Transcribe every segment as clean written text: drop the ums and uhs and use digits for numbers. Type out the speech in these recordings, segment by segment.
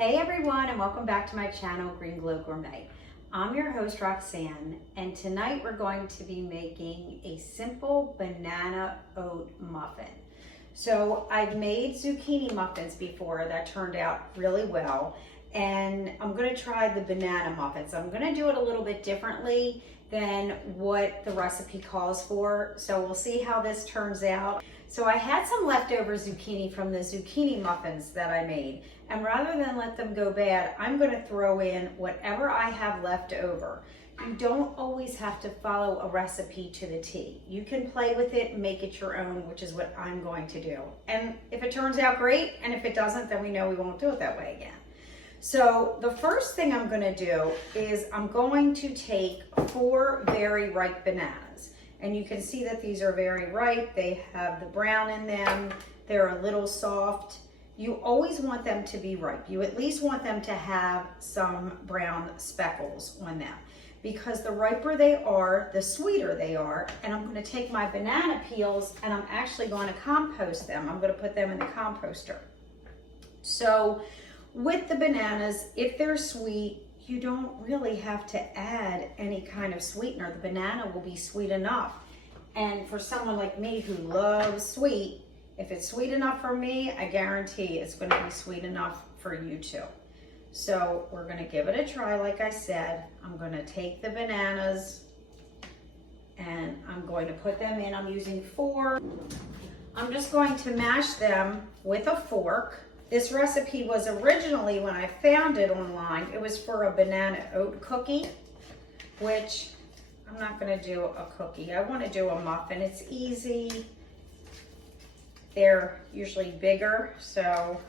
Hey everyone, and welcome back to my channel, Green Glow Gourmet. I'm your host, Roxanne, and tonight we're going to be making a simple banana oat muffin. So I've made zucchini muffins before that turned out really well, and I'm going to try the banana muffins. I'm going to do it a little bit differently than what the recipe calls for, so we'll see how this turns out. So I had some leftover zucchini from the zucchini muffins that I made, and rather than let them go bad, I'm going to throw in whatever I have left over. You don't always have to follow a recipe to the T. You can play with it and make it your own, which is what I'm going to do. And if it turns out great, and if it doesn't, then we know we won't do it that way again. So the first thing I'm going to do is I'm going to take 4 very ripe bananas. And you can see that these are very ripe. They have the brown in them. They're a little soft. You always want them to be ripe. You at least want them to have some brown speckles on them, because the riper they are, the sweeter they are. And I'm going to take my banana peels and I'm actually going to compost them. I'm going to put them in the composter. So with the bananas, if they're sweet, you don't really have to add any kind of sweetener. The banana will be sweet enough. And for someone like me who loves sweet, if it's sweet enough for me, I guarantee it's going to be sweet enough for you too. So we're going to give it a try. Like I said, I'm going to take the bananas and I'm going to put them in. I'm using 4. I'm just going to mash them with a fork. This recipe was originally, when I found it online, it was for a banana oat cookie, which I'm not going to do a cookie. I want to do a muffin. It's easy. They're usually bigger, so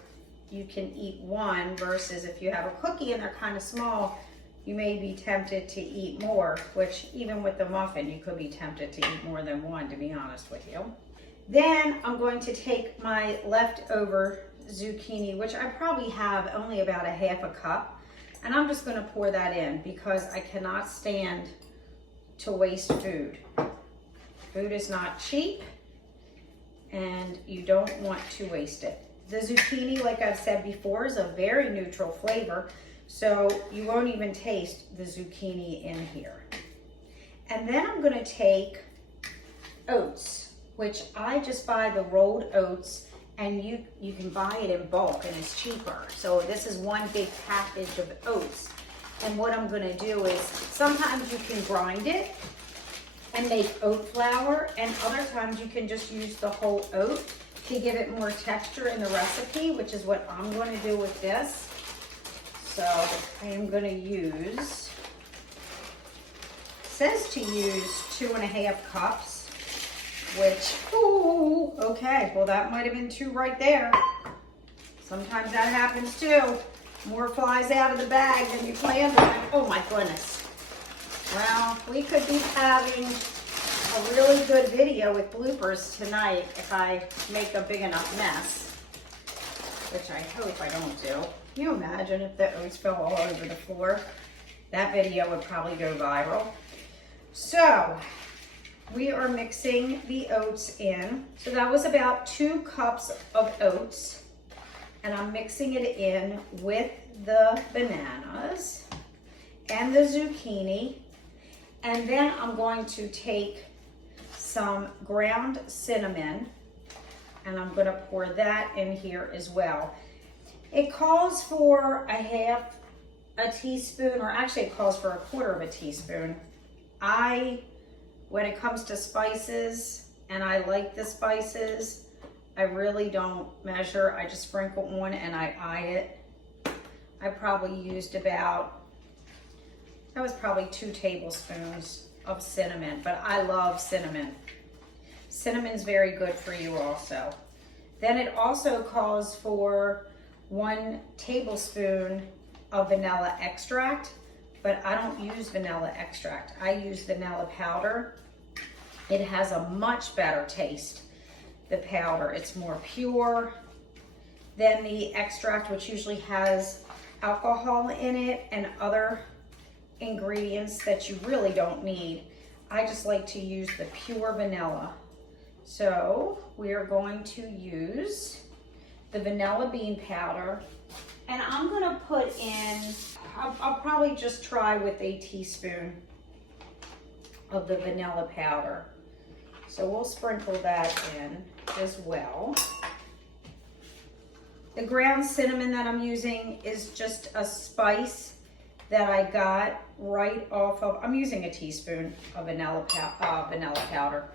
you can eat one, versus if you have a cookie and they're kind of small, you may be tempted to eat more, which even with the muffin, you could be tempted to eat more than one, to be honest with you. Then I'm going to take my leftover zucchini, which I probably have only about a half a cup, and I'm just going to pour that in because I cannot stand to waste food. Food is not cheap and you don't want to waste it. The zucchini, like I've said before, is a very neutral flavor, so you won't even taste the zucchini in here. And then I'm going to take oats, which I just buy the rolled oats, and you can buy it in bulk and it's cheaper. So this is one big package of oats. And what I'm going to do is, sometimes you can grind it and make oat flour, and other times you can just use the whole oat to give it more texture in the recipe, which is what I'm going to do with this. So I am going to use, it says to use 2.5 cups. Which, ooh, okay, well that might have been 2 right there. Sometimes that happens too. More flies out of the bag than you planned on. Oh my goodness. Well, we could be having a really good video with bloopers tonight if I make a big enough mess, which I hope I don't do. Can you imagine if the oats fell all over the floor? That video would probably go viral. So, we are mixing the oats in. So that was about 2 cups of oats. And I'm mixing it in with the bananas and the zucchini. And then I'm going to take some ground cinnamon and I'm going to pour that in here as well. It calls for a half a teaspoon, or actually it calls for 1/4 teaspoon. When it comes to spices, and I like the spices, I really don't measure. I just sprinkle on and I eye it. I probably used that was probably 2 tablespoons of cinnamon, but I love cinnamon. Cinnamon's very good for you also. Then it also calls for 1 tablespoon of vanilla extract, but I don't use vanilla extract. I use vanilla powder. It has a much better taste, the powder. It's more pure than the extract, which usually has alcohol in it and other ingredients that you really don't need. I just like to use the pure vanilla. So we are going to use the vanilla bean powder, And I'm gonna put in, I'll probably just try with a teaspoon of the vanilla powder. So we'll sprinkle that in as well. The ground cinnamon that I'm using is just a spice that I got right off of, I'm using a teaspoon of vanilla powder.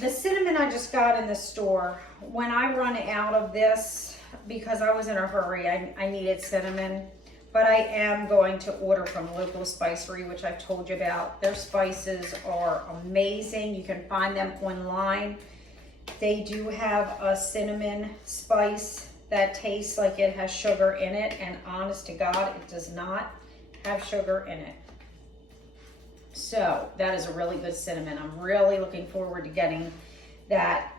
The cinnamon I just got in the store, when I run out of this, because I was in a hurry, I needed cinnamon, but I am going to order from Local Spicery, which I've told you about. Their spices are amazing. You can find them online. They do have a cinnamon spice that tastes like it has sugar in it, and honest to God, it does not have sugar in it. So that is a really good cinnamon. I'm really looking forward to getting that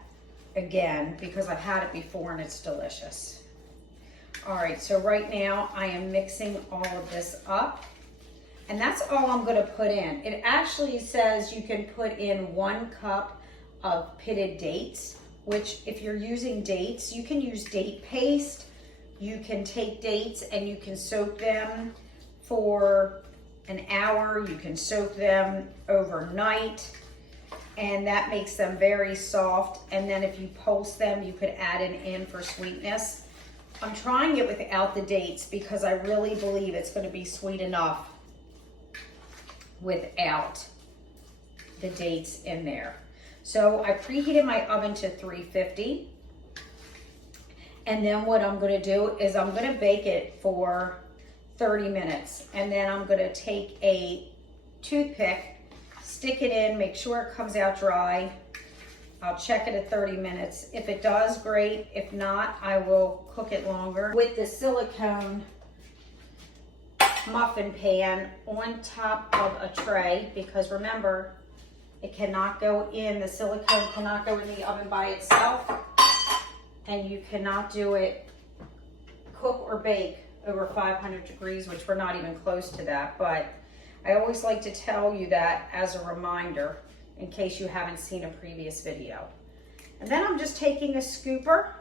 again because I've had it before and it's delicious. All right, so right now I am mixing all of this up, and that's all I'm gonna put in. It actually says you can put in 1 cup of pitted dates, which if you're using dates, you can use date paste. You can take dates and you can soak them for an hour. You can soak them overnight, and that makes them very soft. And then if you pulse them, you could add it in for sweetness. I'm trying it without the dates because I really believe it's going to be sweet enough without the dates in there. So I preheated my oven to 350. And then what I'm going to do is I'm going to bake it for 30 minutes. And then I'm going to take a toothpick, stick it in, make sure it comes out dry. I'll check it at 30 minutes. If it does, great. If not, I will cook it longer. With the silicone muffin pan on top of a tray, because remember, it cannot go in, the silicone cannot go in the oven by itself, and you cannot do it cook or bake over 500 degrees, which we're not even close to that, but I always like to tell you that as a reminder in case you haven't seen a previous video. And then I'm just taking a scooper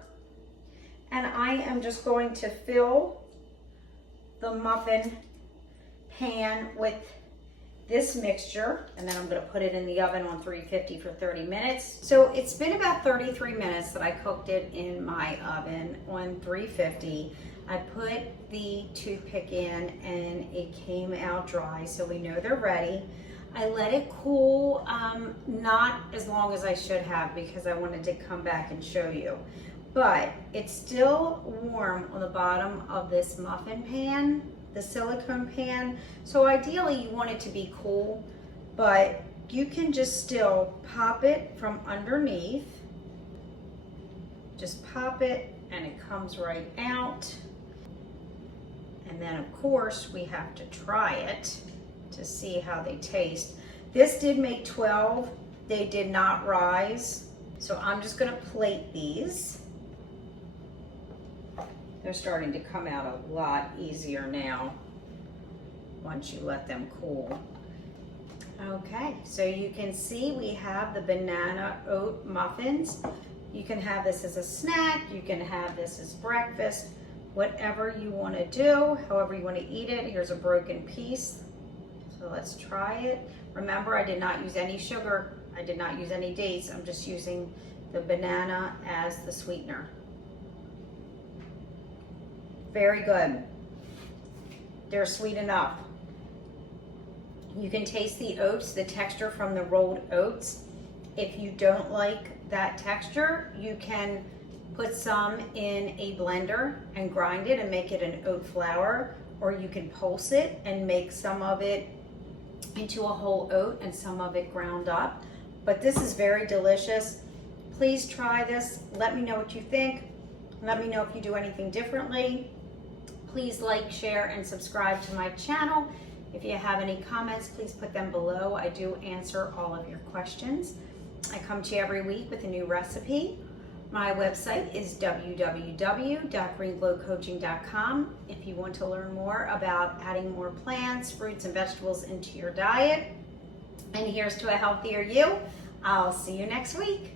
and I am just going to fill the muffin pan with this mixture, and then I'm going to put it in the oven on 350 for 30 minutes. So it's been about 33 minutes that I cooked it in my oven on 350. I put the toothpick in and it came out dry, so we know they're ready. I let it cool, not as long as I should have because I wanted to come back and show you. But it's still warm on the bottom of this muffin pan, the silicone pan. So ideally you want it to be cool, but you can just still pop it from underneath. Just pop it and it comes right out. And then of course we have to try it to see how they taste. This did make 12, they did not rise. So I'm just gonna plate these. They're starting to come out a lot easier now once you let them cool. Okay, so you can see we have the banana oat muffins. You can have this as a snack, you can have this as breakfast, whatever you want to do, however you want to eat it. Here's a broken piece. So let's try it. Remember, I did not use any sugar. I did not use any dates. I'm just using the banana as the sweetener. Very good. They're sweet enough. You can taste the oats, the texture from the rolled oats. If you don't like that texture, you can put some in a blender and grind it and make it an oat flour, or you can pulse it and make some of it into a whole oat and some of it ground up. But this is very delicious. Please try this. Let me know what you think. Let me know if you do anything differently. Please like, share, and subscribe to my channel. If you have any comments, please put them below. I do answer all of your questions. I come to you every week with a new recipe. My website is www.greenglowcoaching.com. If you want to learn more about adding more plants, fruits, and vegetables into your diet, and here's to a healthier you. I'll see you next week.